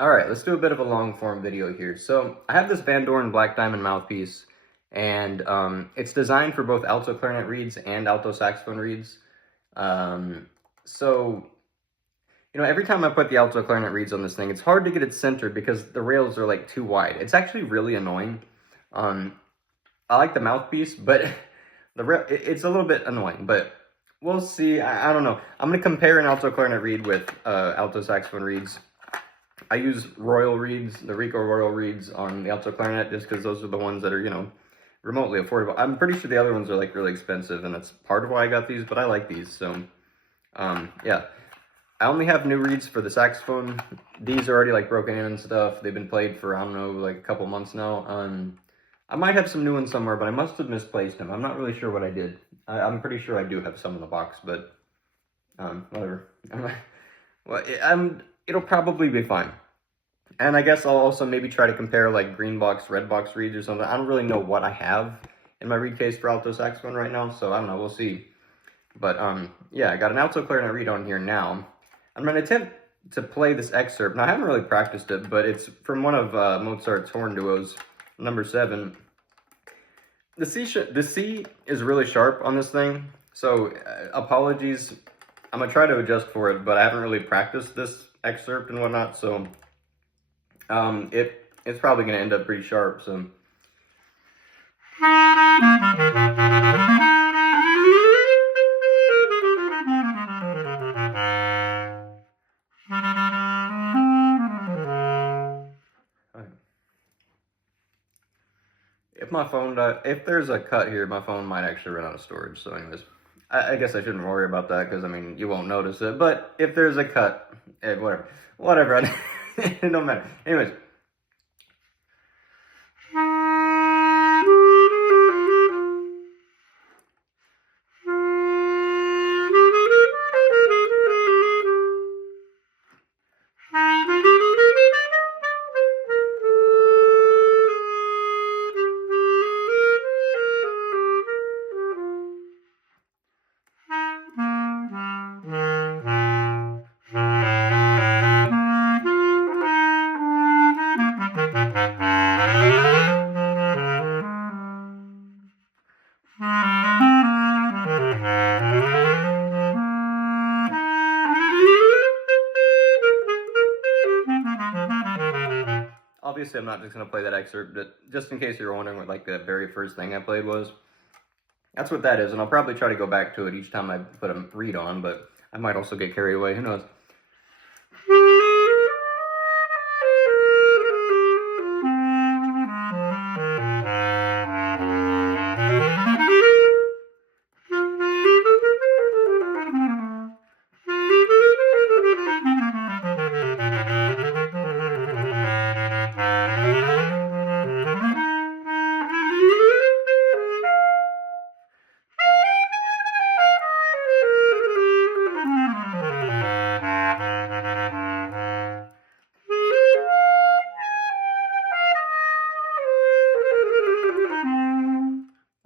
Alright, let's do a bit of a long form video here. So, I have this Van Doren Black Diamond mouthpiece, and it's designed for both alto clarinet reeds and alto saxophone reeds. Um, so, every time I put the alto clarinet reeds on this thing, it's hard to get it centered because the rails are like too wide. It's actually really annoying. I like the mouthpiece, but it's a little bit annoying, but we'll see. I don't know. I'm going to compare an alto clarinet reed with alto saxophone reeds. I use Royal reeds, the Rico Royal reeds on the alto clarinet just because those are the ones that are, remotely affordable. I'm pretty sure the other ones are like really expensive, and that's part of why I got these, but I like these, so yeah. I only have new reeds for the saxophone. These are already like broken in and stuff. They've been played for, I don't know, like a couple months now. I might have some new ones somewhere, but I must have misplaced them. I'm not really sure what I did. I'm pretty sure I do have some in the box, but whatever. Well, it'll probably be fine. And I guess I'll also maybe try to compare like green box, red box reeds or something. I don't really know what I have in my reed case for alto saxophone right now, so I don't know, we'll see. But yeah, I got an alto clarinet reed on here now. I'm going to attempt to play this excerpt. Now, I haven't really practiced it, but it's from one of Mozart's horn duos, number 7. The C is really sharp on this thing, so apologies. I'm going to try to adjust for it, but I haven't really practiced this excerpt and whatnot, so it's probably going to end up pretty sharp, so... If my phone if there's a cut here, my phone might actually run out of storage. So anyways, I guess I shouldn't worry about that because, I mean, you won't notice it. But if there's a cut, whatever, it don't matter. Anyways. Obviously, I'm not just going to play that excerpt, but just in case you're wondering what like the very first thing I played was, that's what that is, and I'll probably try to go back to it each time I put a reed on, but I might also get carried away, who knows.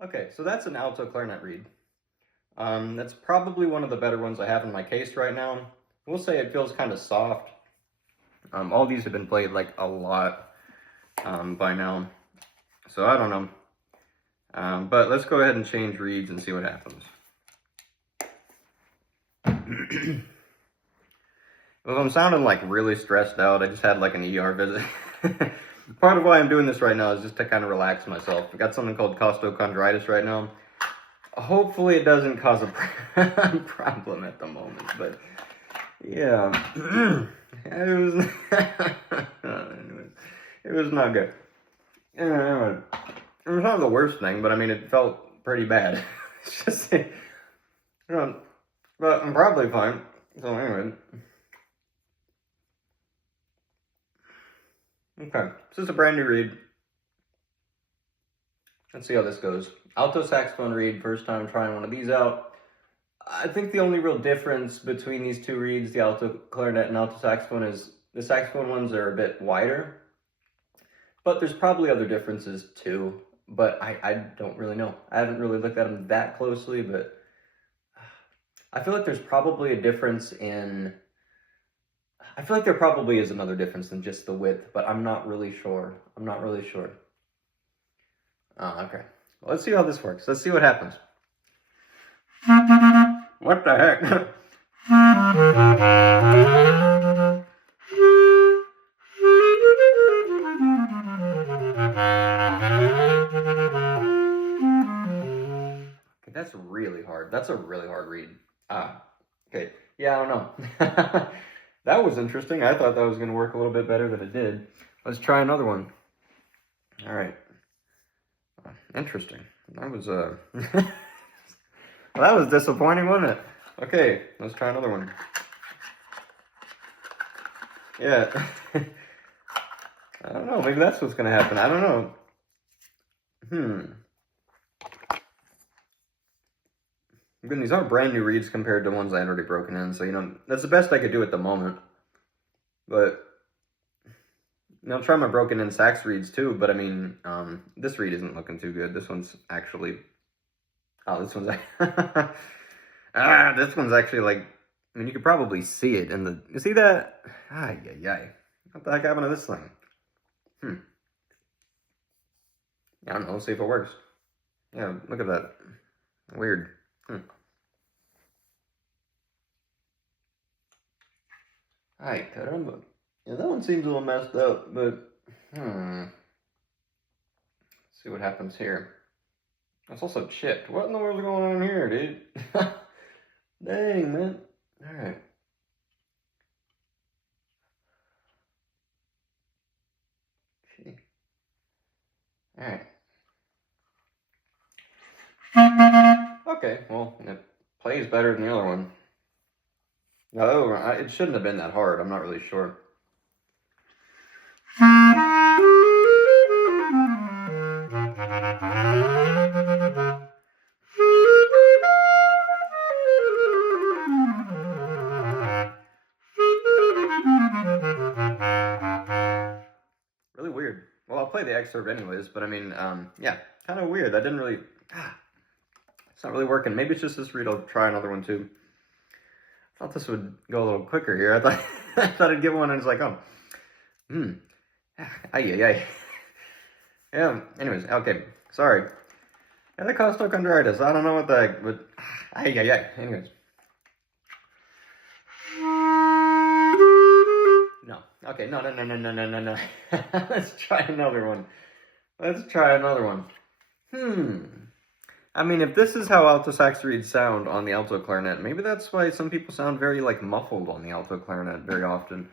Okay, so that's an alto clarinet reed. That's probably one of the better ones I have in my case right now. We'll say it feels kind of soft. All these have been played like a lot by now, so I don't know. But let's go ahead and change reeds and see what happens. Well, I'm sounding like really stressed out. I just had like an ER visit. Part of why I'm doing this right now is just to kind of relax myself. I got something called costochondritis right now. Hopefully it doesn't cause a problem at the moment, but yeah, it was not good. It was not the worst thing, but I mean, it felt pretty bad. It's just, but I'm probably fine. So anyway. Okay, this is a brand new reed. Let's see how this goes. Alto saxophone reed, first time trying one of these out. I think the only real difference between these two reeds, the alto clarinet and alto saxophone, is the saxophone ones are a bit wider. But there's probably other differences too, but I don't really know. I haven't really looked at them that closely, but I feel like there's probably a difference in I feel like there probably is another difference than just the width, but I'm not really sure. I'm not really sure. Okay. Well, let's see how this works. Let's see what happens. What the heck? Okay, that's really hard. That's a really hard read. Okay. Yeah, I don't know. That was interesting. I thought that was going to work a little bit better than it did. Let's try another one. All right. Interesting. That was well, that was disappointing, wasn't it? Okay, let's try another one. Yeah. I don't know. Maybe that's what's going to happen. I don't know. Again, these are brand new reeds compared to ones I had already broken in, so, you know, that's the best I could do at the moment. But, you know, I'll try my broken in sax reeds too, but I mean, this reed isn't looking too good. This one's actually, this one's, this one's actually like, I mean, you could probably see it in the, you see that? What the heck happened to this thing? I don't know, let's see if it works. Yeah, look at that. Weird. Ay, caramba. Yeah, that one seems a little messed up, but, let's see what happens here. It's also chipped. What in the world's going on here, dude? Dang, man. Alright. Alright. Okay, well, it plays better than the other one. No, it shouldn't have been that hard. I'm not really sure. Really weird. Well, I'll play the excerpt anyways, but I mean, yeah, kind of weird. That didn't really, it's not really working. Maybe it's just this read. I'll try another one too. I thought this would go a little quicker here. I thought I'd get one and it's like, oh, Yeah, anyways, okay, sorry. Yeah, that caused costochondritis. I don't know what the heck, but, anyways. No, okay, no. Let's try another one. I mean, if this is how alto sax reeds sound on the alto clarinet, maybe that's why some people sound very, like, muffled on the alto clarinet very often.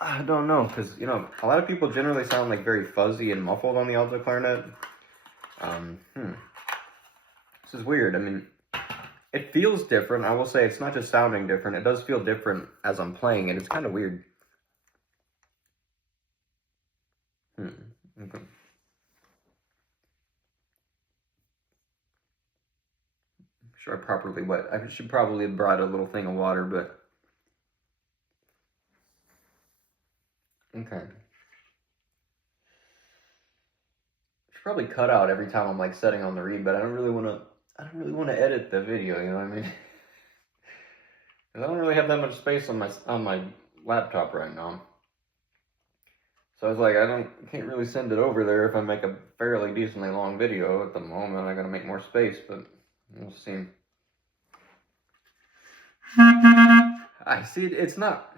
I don't know, because, you know, a lot of people generally sound, like, very fuzzy and muffled on the alto clarinet. This is weird. I mean, it feels different. I will say it's not just sounding different. It does feel different as I'm playing, and it's kind of weird. Okay. Sure, I should probably have brought a little thing of water, but okay. Should probably cut out every time I'm like setting on the reed, but I don't really want to edit the video, you know what I mean? I don't really have that much space on my laptop right now. So I was like, can't really send it over there if I make a fairly decently long video at the moment. I gotta make more space, but we'll see. I see it's not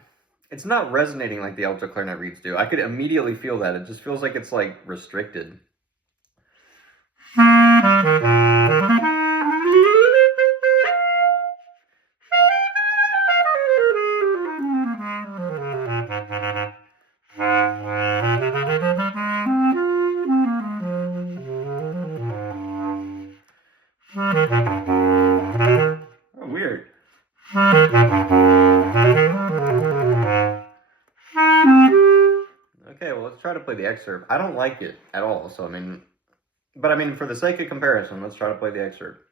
resonating like the alto clarinet reeds do. I could immediately feel that. It just feels like it's like restricted. Oh, weird. Okay, well, let's try to play the excerpt. I don't like it at all, so I mean, but I mean, for the sake of comparison, let's try to play the excerpt.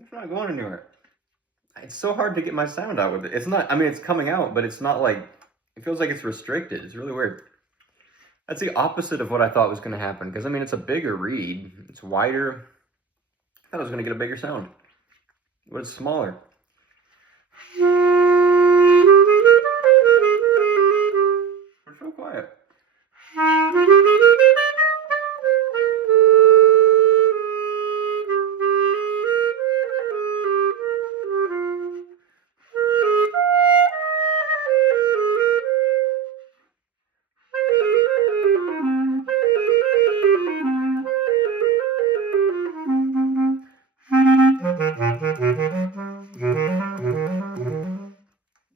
It's not going anywhere. It's so hard to get my sound out with it. It's not, I mean, it's coming out, but it's not like, it feels like it's restricted. It's really weird. That's the opposite of what I thought was going to happen, because I mean, it's a bigger reed. It's wider. I thought I was going to get a bigger sound. but it's smaller. It's so quiet.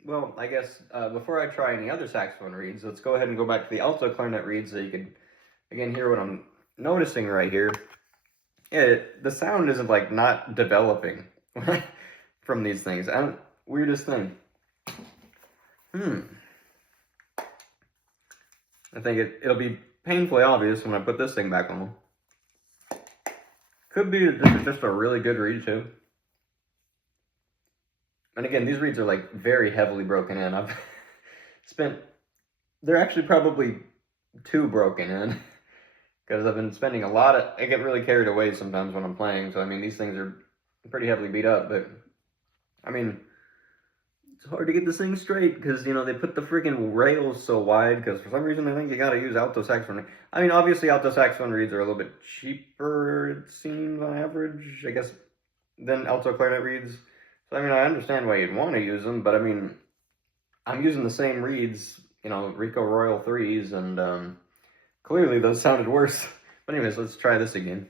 Well, I guess before I try any other saxophone reeds, let's go ahead and go back to the alto clarinet reeds so you can, again, hear what I'm noticing right here. Yeah, the sound isn't like not developing from these things. Weirdest thing. I think it'll be painfully obvious when I put this thing back on. Could be that this is just a really good reed too. And again, these reeds are like very heavily broken in. I've they're actually probably too broken in because I've been spending a lot of, I get really carried away sometimes when I'm playing. So, I mean, these things are pretty heavily beat up, but I mean, it's hard to get this thing straight because, you know, they put the freaking rails so wide because for some reason I think you got to use alto saxophone. I mean, obviously alto saxophone reeds are a little bit cheaper, it seems, on average, I guess, than alto clarinet reeds. So, I mean, I understand why you'd want to use them, but I mean, I'm using the same reeds, you know, Rico Royal 3s, and clearly those sounded worse. But anyways, let's try this again.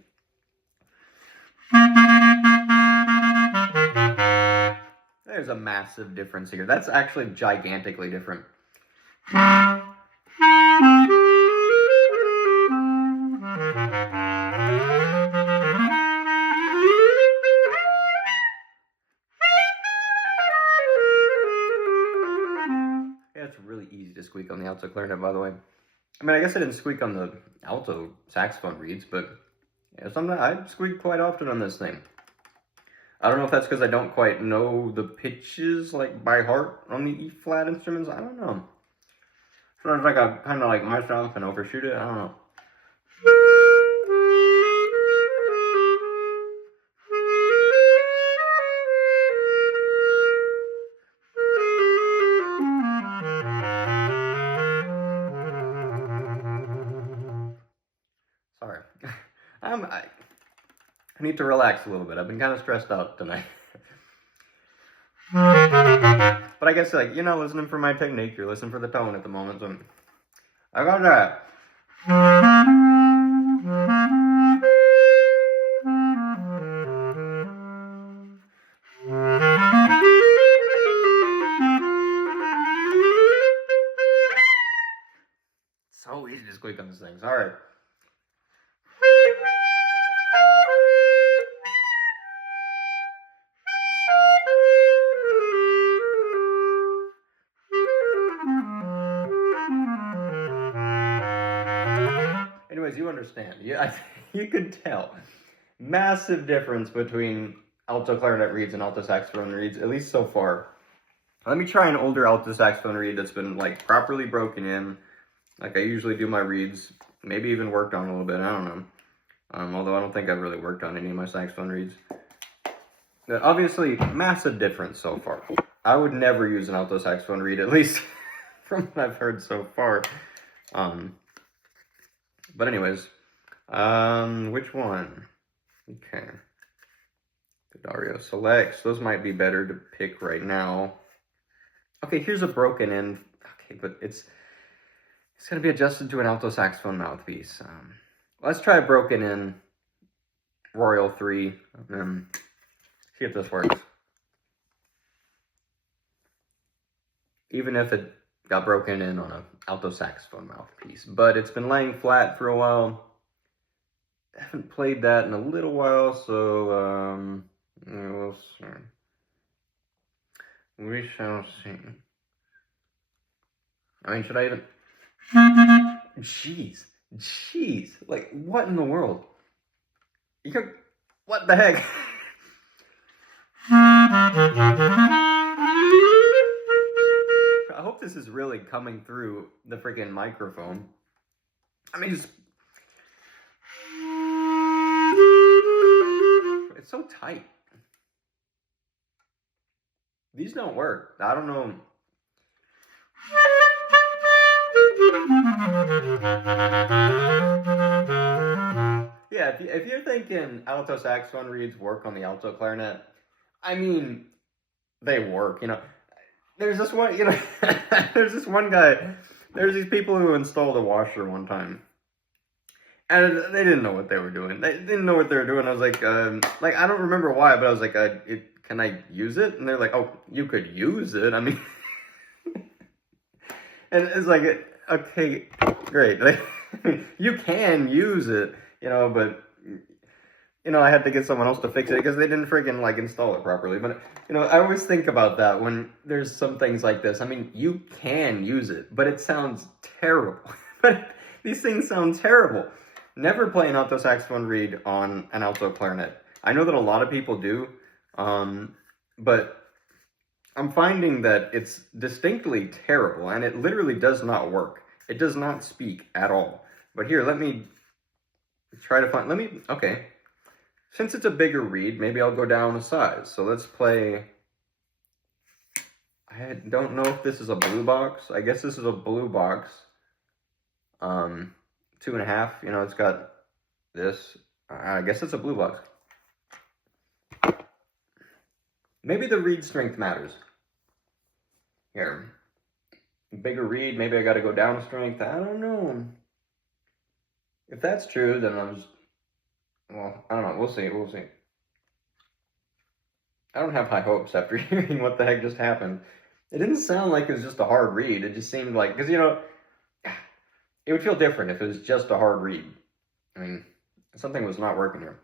There's a massive difference here. That's actually gigantically different. Yeah, it's really easy to squeak on the alto clarinet, by the way. I mean, I guess I didn't squeak on the alto saxophone reeds, but yeah, sometimes I squeak quite often on this thing. I don't know if that's because I don't quite know the pitches like by heart on the E flat instruments. I don't know. Sometimes like I kind of like myself and overshoot it. I don't know. Sorry. I need to relax a little bit. I've been kind of stressed out tonight. But I guess, like, you're not listening for my technique, you're listening for the tone at the moment, so I got that. So easy to squeak on this thing, sorry. Anyways, you understand. You could tell. Massive difference between alto clarinet reeds and alto saxophone reeds, at least so far. Let me try an older alto saxophone reed that's been like properly broken in, like I usually do my reeds. Maybe even worked on a little bit, I don't know. Although I don't think I've really worked on any of my saxophone reeds. But obviously, massive difference so far. I would never use an alto saxophone reed, at least from what I've heard so far. But anyways, which one? Okay. The Dario Selects. Those might be better to pick right now. Okay, here's a broken in. Okay, but it's going to be adjusted to an alto saxophone mouthpiece. Let's try a broken in Royal 3. See if this works. Even if it got broken in on an alto saxophone mouthpiece. But it's been laying flat for a while. I haven't played that in a little while, so we'll see. We shall see. I mean, should I even... Jeez. Like, what in the world? What the heck? I hope this is really coming through the freaking microphone. I mean, it's so tight. These don't work. I don't know. Yeah, if you're thinking alto saxophone reeds work on the alto clarinet, I mean, they work, you know. There's this one, you know, there's this one guy, there's these people who installed a washer one time. And they didn't know what they were doing. They didn't know what they were doing. I was like I don't remember why, but I was like, can I use it? And they're like, oh, you could use it. I mean, and it's like, okay, great. Like, you can use it, you know, but you know, I had to get someone else to fix it because they didn't freaking like install it properly. But you know, I always think about that when there's some things like this. I mean, you can use it, but it sounds terrible. But these things sound terrible. Never play an alto saxophone reed on an alto clarinet. I know that a lot of people do, but I'm finding that it's distinctly terrible, and it literally does not work. It does not speak at all. But here, let me try to find. Okay. Since it's a bigger reed, maybe I'll go down a size. So let's play. I don't know if this is a blue box. I guess this is a blue box. 2.5. You know, it's got this. I guess it's a blue box. Maybe the reed strength matters. Here. Bigger reed, maybe I gotta go down a strength. I don't know. If that's true, then well, I don't know. We'll see. We'll see. I don't have high hopes after hearing what the heck just happened. It didn't sound like it was just a hard read. It just seemed like, because, you know, it would feel different if it was just a hard read. I mean, something was not working here.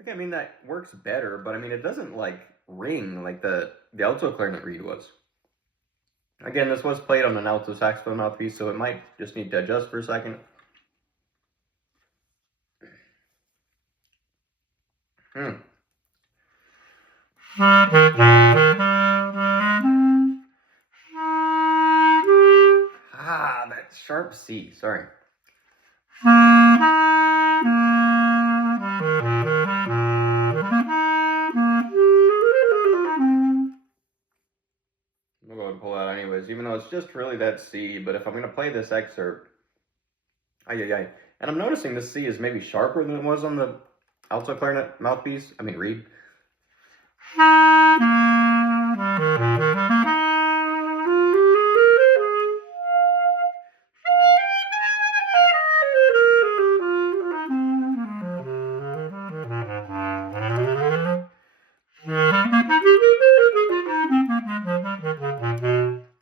Okay, I mean, that works better, but I mean, it doesn't like ring like the alto clarinet reed was. Again, this was played on an alto saxophone mouthpiece, so it might just need to adjust for a second. That sharp C, sorry. I'm going to pull out anyways, even though it's just really that C, but if I'm going to play this excerpt, and I'm noticing this C is maybe sharper than it was on the alto clarinet mouthpiece, reed.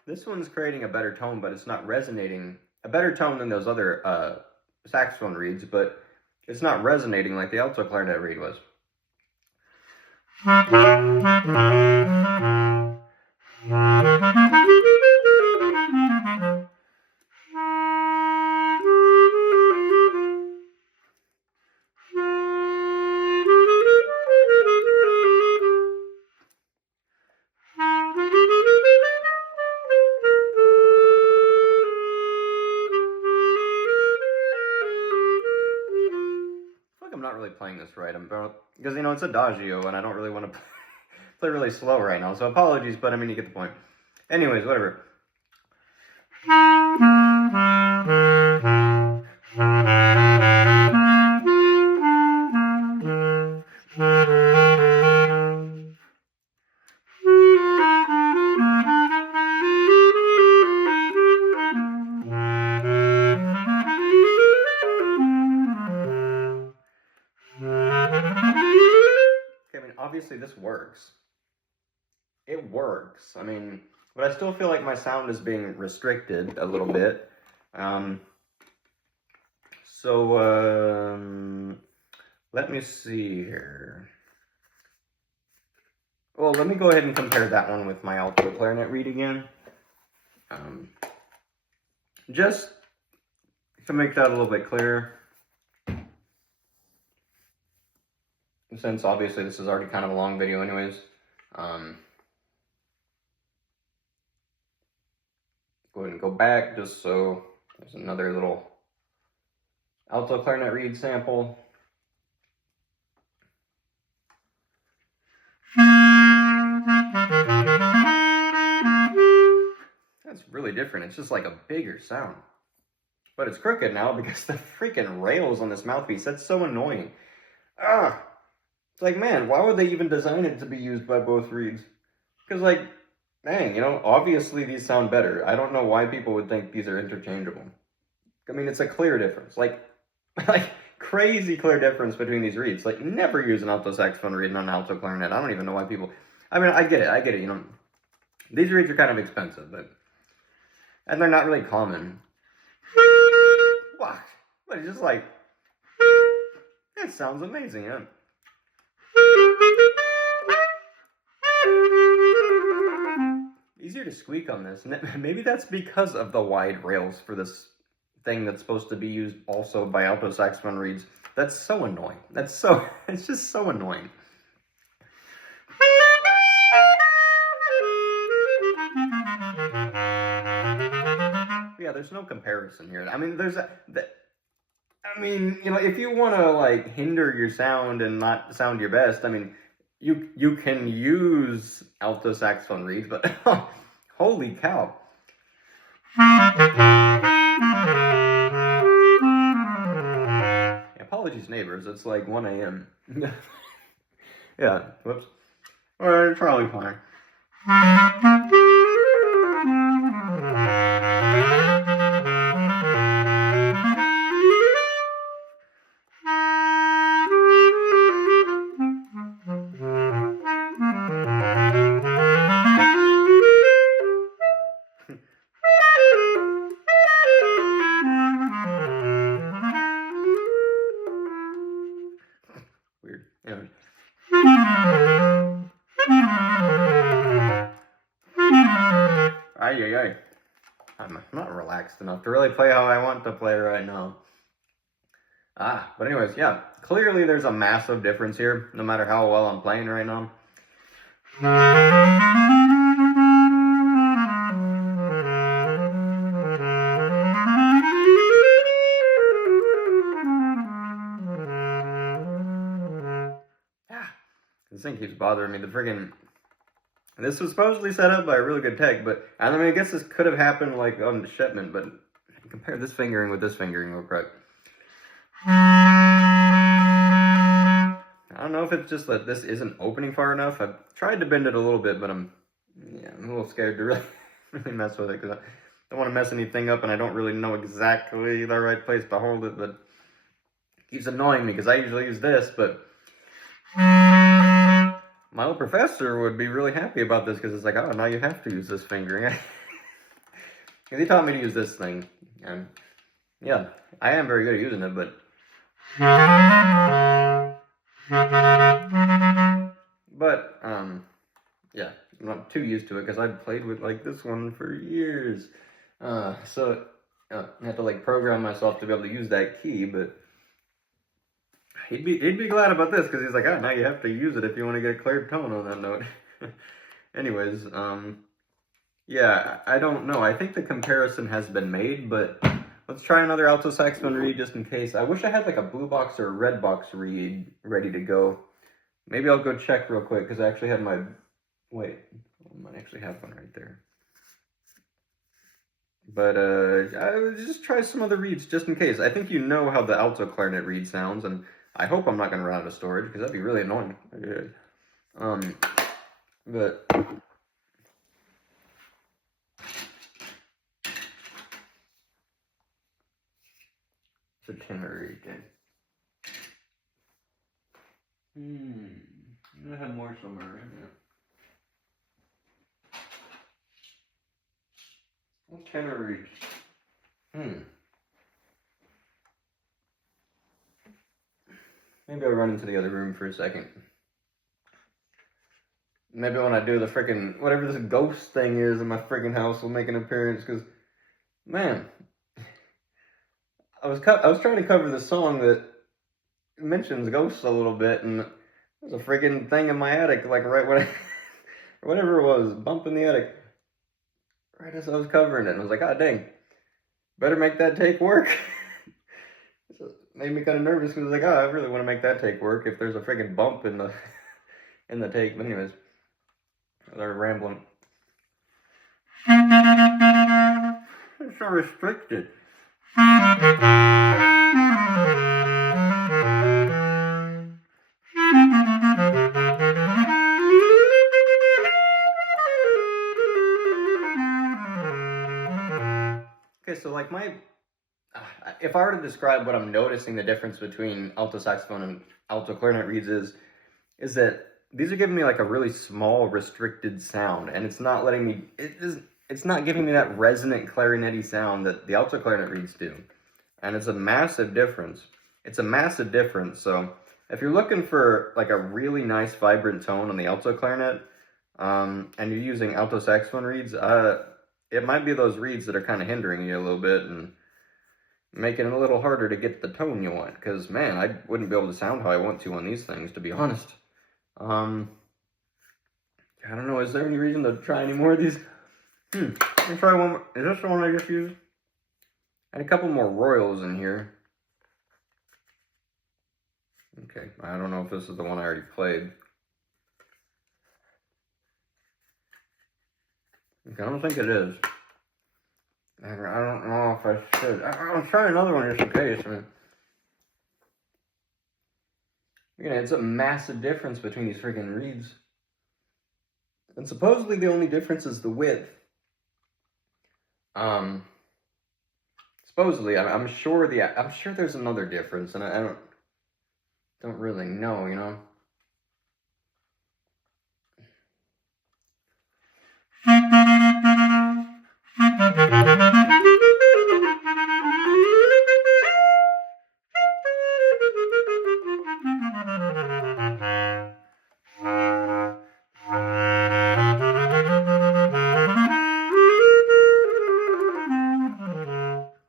This one's creating a better tone, but it's not resonating. A better tone than those other saxophone reeds, but it's not resonating like the alto clarinet reed was. I'm not really playing this right. Because, you know, it's adagio, and I don't really want to play really slow right now. So apologies, but I mean, you get the point. Anyways, whatever. Obviously this works. It works. I mean, but I still feel like my sound is being restricted a little bit. Let me see here. Well, let me go ahead and compare that one with my alto clarinet reed again. Just to make that a little bit clearer. Since obviously this is already kind of a long video anyways. go ahead and go back just so there's another little alto clarinet reed sample. That's really different. It's just like a bigger sound. But it's crooked now because the freaking rails on this mouthpiece, that's so annoying. Ah! It's like, man, why would they even design it to be used by both reeds? Because, like, dang, you know, obviously these sound better. I don't know why people would think these are interchangeable. I mean, it's a clear difference. Like crazy clear difference between these reeds. Like, never use an alto saxophone reed and an alto clarinet. I don't even know why people... I mean, I get it, you know. These reeds are kind of expensive, and they're not really common. Wow. But it's just like... It sounds amazing, huh? Easier to squeak on this. Maybe that's because of the wide rails for this thing that's supposed to be used also by alto saxophone reeds. That's so annoying. It's just so annoying. Yeah, there's no comparison here. I mean, you know, if you want to like hinder your sound and not sound your best, I mean, you can use alto saxophone reeds, but holy cow. Apologies, neighbors. It's like 1 a.m. Yeah, whoops. Well, it's probably fine. Weird. Anyway. Ay. I'm not relaxed enough to really play how I want to play right now. But anyways, yeah. Clearly there's a massive difference here, no matter how well I'm playing right now. This thing keeps bothering me. This was supposedly set up by a really good tech, but I mean, I guess this could have happened like on the shipment, but compare this fingering with this fingering real quick. I don't know if it's just that this isn't opening far enough. I've tried to bend it a little bit, but I'm a little scared to really mess with it because I don't want to mess anything up, and I don't really know exactly the right place to hold it, but it keeps annoying me because I usually use this, but my old professor would be really happy about this because it's like, oh, now you have to use this fingering. Because he taught me to use this thing. And yeah, I am very good at using it, but... yeah, I'm not too used to it because I've played with, like, this one for years. So I have to, like, program myself to be able to use that key, but... He'd be glad about this because he's like, now you have to use it if you want to get a clear tone on that note. Anyways, yeah, I don't know. I think the comparison has been made, but let's try another alto saxophone reed just in case. I wish I had like a blue box or a red box reed ready to go. Maybe I'll go check real quick because I actually had my... Wait, I might actually have one right there. But I would just try some other reeds just in case. I think you know how the alto clarinet reed sounds, and I hope I'm not going to run out of storage, because that'd be really annoying. But... It's a tenor reed then. I have more somewhere right now. What tenor reeds? Maybe I'll run into the other room for a second. Maybe when I do the freaking, whatever this ghost thing is in my freaking house will make an appearance, because, man, I was trying to cover the song that mentions ghosts a little bit, and there's a freaking thing in my attic, like right when whatever it was, bump in the attic. right as I was covering it. And I was like, oh, dang, better make that take work. So it made me kind of nervous because I was like, oh, I really want to make that take work if there's a friggin' bump in the in the take. But anyways, I started rambling. It's so restricted. Okay, so like if I were to describe what I'm noticing the difference between alto saxophone and alto clarinet reeds is that these are giving me like a really small restricted sound, and it's not letting me, it's not giving me that resonant clarinety sound that the alto clarinet reeds do. And it's a massive difference. It's a massive difference. So if you're looking for like a really nice vibrant tone on the alto clarinet, and you're using alto saxophone reeds, it might be those reeds that are kind of hindering you a little bit and making it a little harder to get the tone you want. Because, man, I wouldn't be able to sound how I want to on these things, to be honest. I don't know, is there any reason to try any more of these? Let me try one more. Is this the one I just used? I had a couple more Royals in here. Okay, I don't know if this is the one I already played. Okay, I don't think it is. I don't know if I should. I'll try another one just in case. I mean, it's a massive difference between these freaking reeds. And supposedly the only difference is the width. Supposedly, I'm sure there's another difference, and I don't really know, you know.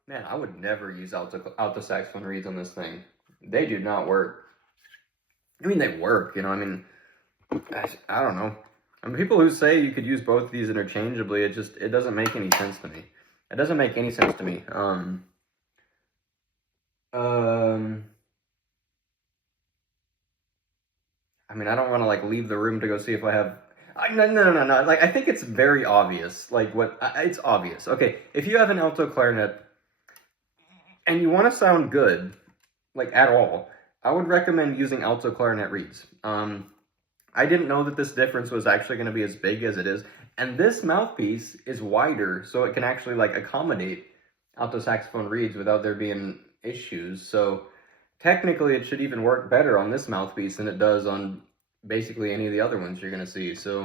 Man, I would never use alto saxophone reeds on this thing. They do not work. I mean, they work, you know. I mean, I don't know. I mean, people who say you could use both of these interchangeably, it doesn't make any sense to me. It doesn't make any sense to me. I mean, I don't want to like leave the room to go see if I have. No. Like, I think it's very obvious. Like, it's obvious. Okay, if you have an alto clarinet and you want to sound good, like at all, I would recommend using alto clarinet reeds. I didn't know that this difference was actually going to be as big as it is. And this mouthpiece is wider, so it can actually like accommodate alto saxophone reeds without there being issues. So technically it should even work better on this mouthpiece than it does on basically any of the other ones you're going to see. So,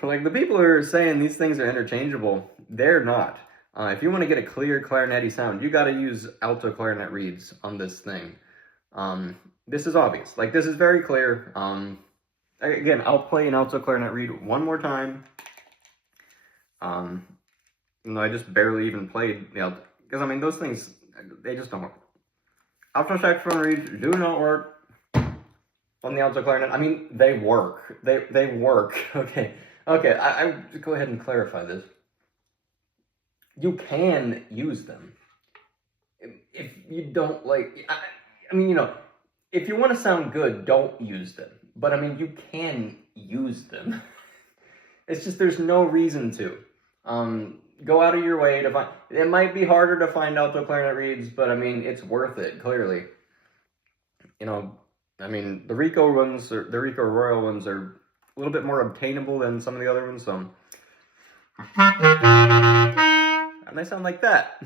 like the people who are saying these things are interchangeable, they're not. If you want to get a clear clarinety sound, you got to use alto clarinet reeds on this thing. This is obvious. Like, this is very clear. Again, I'll play an alto clarinet reed one more time. I just barely even played the alto, because I mean, those things, they just don't work. Alto saxophone reeds do not work on the alto clarinet. I mean, they work. They work. Okay. I go ahead and clarify this. You can use them. If you don't like, I mean, if you want to sound good, don't use them. But I mean, you can use them. It's just there's no reason to. Go out of your way to find. It might be harder to find alto clarinet reeds, but I mean, it's worth it. Clearly, I mean, the Rico Royal ones are a little bit more obtainable than some of the other ones. So, and they sound like that.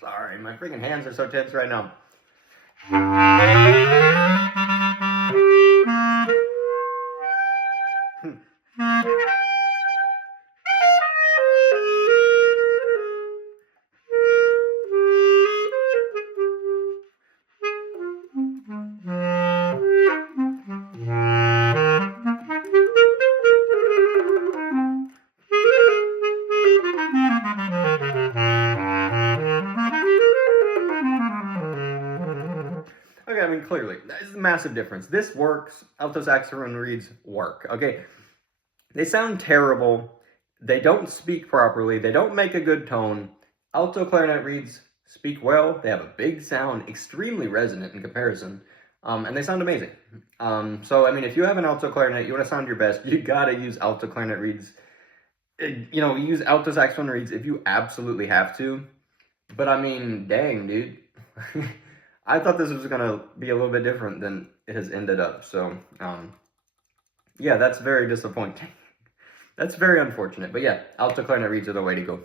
Sorry, my freaking hands are so tense right now. I mean, clearly, there's a massive difference. This works. Alto saxophone reeds work. Okay, they sound terrible. They don't speak properly. They don't make a good tone. Alto clarinet reeds speak well. They have a big sound, extremely resonant in comparison, and they sound amazing. So, I mean, if you have an alto clarinet, you want to sound your best, you gotta use alto clarinet reeds. You know, use alto saxophone reeds if you absolutely have to. But I mean, dang, dude. I thought this was gonna be a little bit different than it has ended up. So, yeah, that's very disappointing. That's very unfortunate. But yeah, alto clarinet reeds are the way to go.